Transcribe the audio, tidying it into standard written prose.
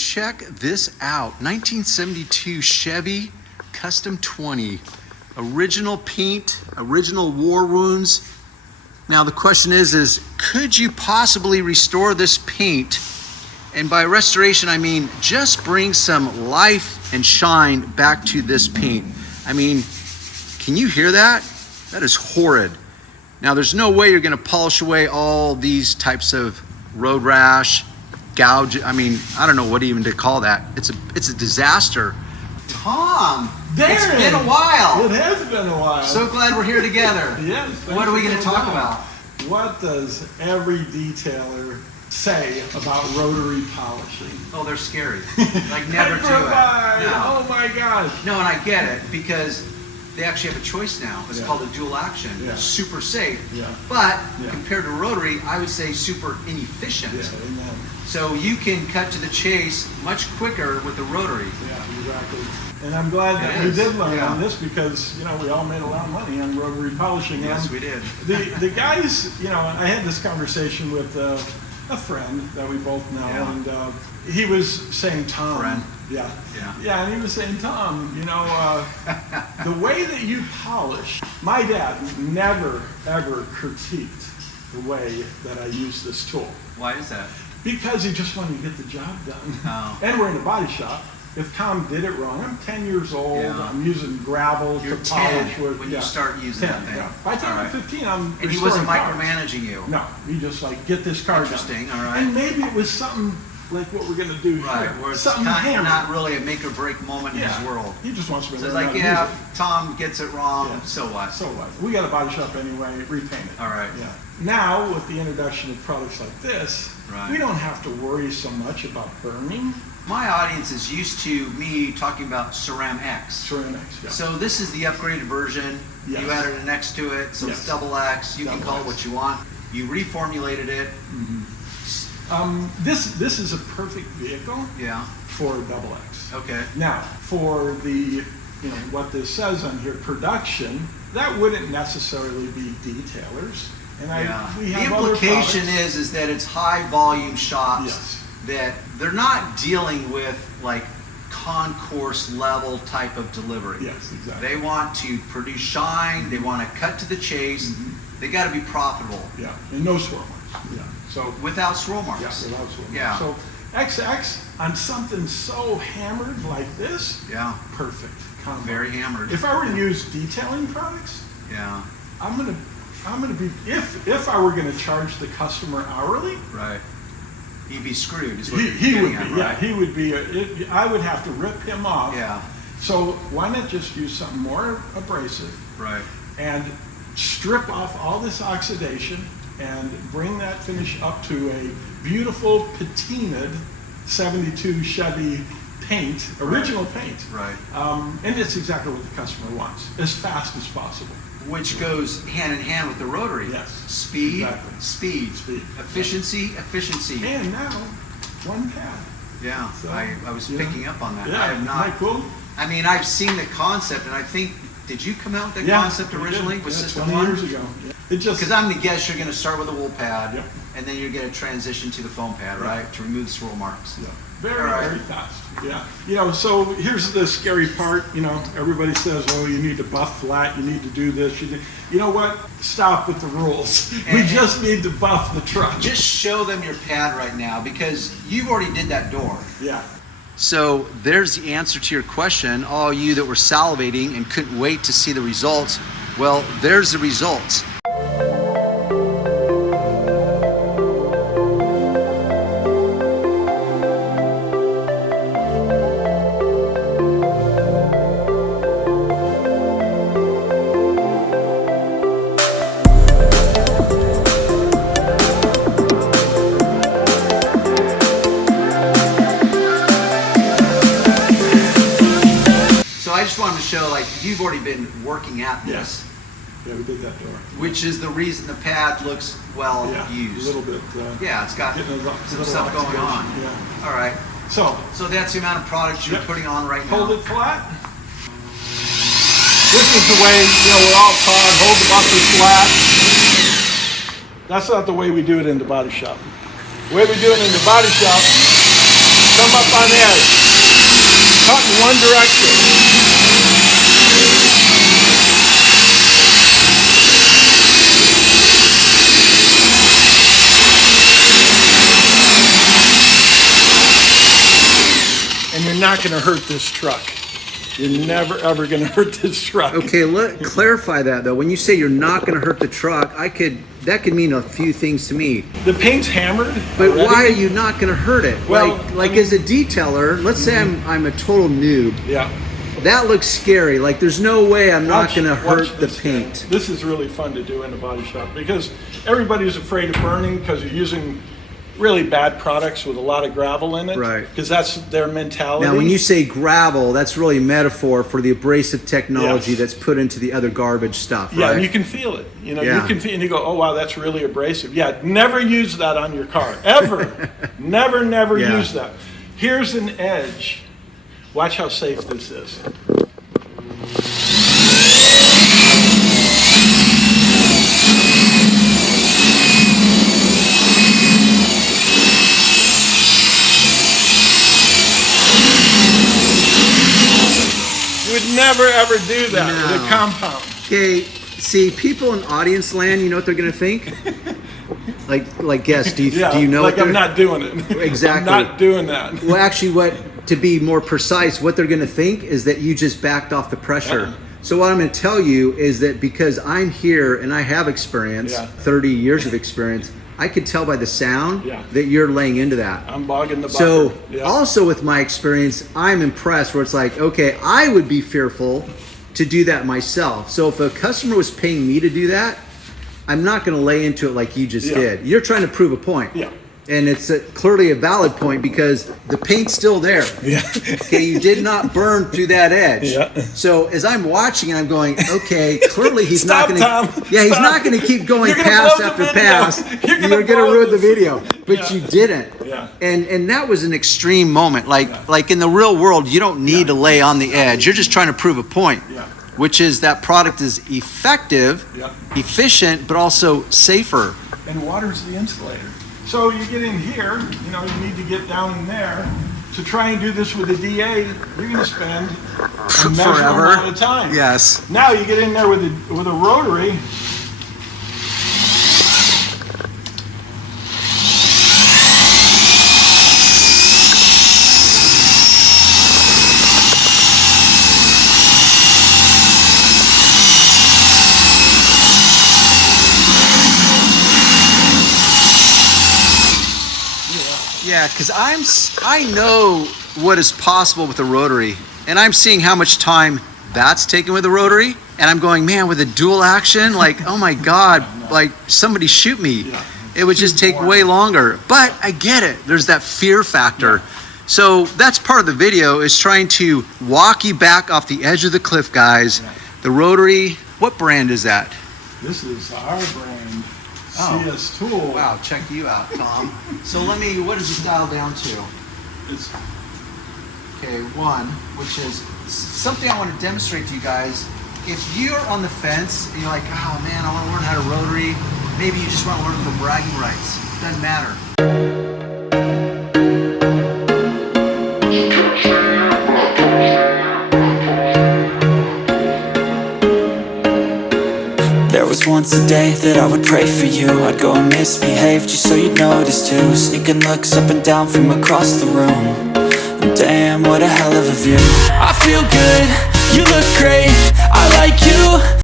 Check this out. 1972 Chevy Custom 20. Original paint, original war wounds. Now the question is could you possibly restore this paint? And by restoration, I mean just bring some life and shine back to this paint. I mean, can you hear that? That is horrid. Now there's no way you're gonna polish away all these types of road rash, gouge. I mean, I don't know what even to call that. It's a disaster. Tom, Darren, it's been a while. It has been a while. So glad we're here together. Yes. What are we going to talk about? What does every detailer say about rotary polishing? Oh, they're scary. Like never do it. No. Oh my gosh. No, and I get it because they actually have a choice now. It's called a dual action. Yeah. Super safe. Yeah. But compared to rotary, I would say super inefficient. Yeah, amen. So you can cut to the chase much quicker with the rotary. Yeah, exactly. And I'm glad that we did learn on this because, we all made a lot of money on rotary polishing. Yes, we did. The guys, I had this conversation with a friend that we both know, and he was saying, Tom. Friend? Yeah, and he was saying, Tom, the way that you polish, my dad never, ever critiqued the way that I use this tool. Why is that? Because he just wanted to get the job done. Oh. And we're in a body shop. If Tom did it wrong, I'm 10 years old, I'm using gravel You're to 10 polish wood. when you start using 10, that thing. yeah. By the time I'm 15, I'm And he wasn't restoring cars. micromanaging you. No, he just get this car Interesting, done. all right. And maybe it was something like what we're going to do Right, here. where it's something kind of hammered. not really a make or break moment in his world. He just wants to be So it's learn like, how to use it. if Tom gets it wrong, so what? So what? We got a body shop anyway, repaint it. All right. Yeah. Now, with the introduction of products like this, we don't have to worry so much about burning. My audience is used to me talking about Ceram X. Ceram X, yeah. So this is the upgraded version. Yes. You added an X to it, so it's double X. You can call it what you want. You reformulated it. This is a perfect vehicle for double X. Okay. Now, for the, what this says on here, production, that wouldn't necessarily be detailers. And we have the implication is that it's high volume shops that they're not dealing with like concourse level type of delivery. Yes, exactly. They want to produce shine, they want to cut to the chase, they got to be profitable. Yeah, and no swirl marks. Yeah. So without swirl marks. Yeah, without swirl marks. Yeah. So XX on something so hammered like this, perfect. Combo. Very hammered. If I were to use detailing products, I'm gonna be if I were gonna charge the customer hourly, he'd be screwed. Is what he you're would getting be. at, Yeah, he would be. I would have to rip him off. Yeah. So why not just use something more abrasive? Right. And strip off all this oxidation and bring that finish up to a beautiful patinaed 72 Chevy paint, original paint. Right. And it's exactly what the customer wants, as fast as possible. Which goes hand in hand with the rotary. Yes. Speed, speed. Speed. Efficiency, efficiency. And now, one pad. Yeah, So, I was picking up on that. Yeah, I have not. isn't that cool? I mean, I've seen the concept, and I think, did you come out with that concept originally with System 20 1? years ago. Yeah. It just Because I'm the guess you're going to start with a wool pad, Yep. and then you're going to transition to the foam pad, right? To remove the swirl marks. Yeah. Very fast. Yeah. So here's the scary part. Everybody says, "Oh, you need to buff flat. You need to do this." You know what? Stop with the rules. We just need to buff the truck. Just show them your pad right now because you've already did that door. Yeah. So there's the answer to your question. All you that were salivating and couldn't wait to see the results, well, there's the results. I just wanted to show, like, you've already been working at this. Yeah, we did that door. Which is the reason the pad looks well used. A little bit. It's got some stuff going on. Yeah. All right. So that's the amount of product you're putting on right now. Hold it flat. This is the way, we're all taught, hold the bucket flat. That's not the way we do it in the body shop. The way we do it in the body shop come up on edge. Cut in one direction. And you're not going to hurt this truck. You're never ever going to hurt this truck. Okay, clarify that though. When you say you're not going to hurt the truck, that could mean a few things to me. The paint's hammered. But already. why are you not going to hurt it? Well, like as a detailer, let's say I'm a total noob. Yeah. That looks scary. Like there's no way I'm not going to watch hurt the this, paint. This is really fun to do in a body shop because everybody's afraid of burning because you're using really bad products with a lot of gravel in it. Right. Because that's their mentality. Now, when you say gravel, that's really a metaphor for the abrasive technology Yes. that's put into the other garbage stuff, Yeah, right? and you can feel it. You know, Yeah. you can feel, and you go, "Oh wow, that's really abrasive." Yeah, never use that on your car ever. never Yeah. use that. Here's an edge. Watch how safe this is. You would never ever do that with a No. compound. Okay, see, people in audience land, you know what they're going to think? like, guess, do you know like what I'm they're... not doing it. Exactly. I'm not doing that. Well, actually, to be more precise, what they're going to think is that you just backed off the pressure. So what I'm going to tell you is that because I'm here and I have experience, Yeah. 30 years of experience, I could tell by the sound Yeah. that you're laying into that. I'm bogging the buffer. So Yeah. also with my experience, I'm impressed where it's like, okay, I would be fearful to do that myself. So if a customer was paying me to do that, I'm not going to lay into it like you just Yeah. did. You're trying to prove a point. Yeah. And it's clearly a valid point because the paint's still there. Yeah. Okay, you did not burn through that edge. Yeah. So as I'm watching, I'm going, okay, clearly he's Stop, not Tom. going to. Yeah, he's Stop. not going to keep going You're gonna pass blow the after video. pass. You're gonna You're going to blow ruin the this. video, but Yeah. you didn't. Yeah. And that was an extreme moment. Like in the real world, you don't need to lay on the edge. You're just trying to prove a point. Yeah. Which is that product is effective, Yeah. efficient, but also safer. And water's the insulator. So you get in here, you know, you need to get down in there. To try and do this with a DA, you're going to spend a measurable Forever. amount of time. Yes. Now you get in there with a rotary. Yeah, because I know what is possible with a rotary, and I'm seeing how much time that's taken with a rotary, and I'm going, man, with a dual action, like, oh my God, like somebody shoot me. Yeah. It would just take way longer. But I get it. There's that fear factor. So that's part of the video is trying to walk you back off the edge of the cliff, guys. The rotary, what brand is that? This is our brand, Oh. CS Tool. Wow, check you out, Tom. So what does it dial down to? It's Okay, one, which is something I want to demonstrate to you guys. If you're on the fence and you're like, oh man, I want to learn how to rotary, maybe you just want to learn for bragging rights. Doesn't matter. There was once a day that I would pray for you. I'd go and misbehave just so you'd notice too. Sneaking looks up and down from across the room. And damn, what a hell of a view. I feel good, you look great.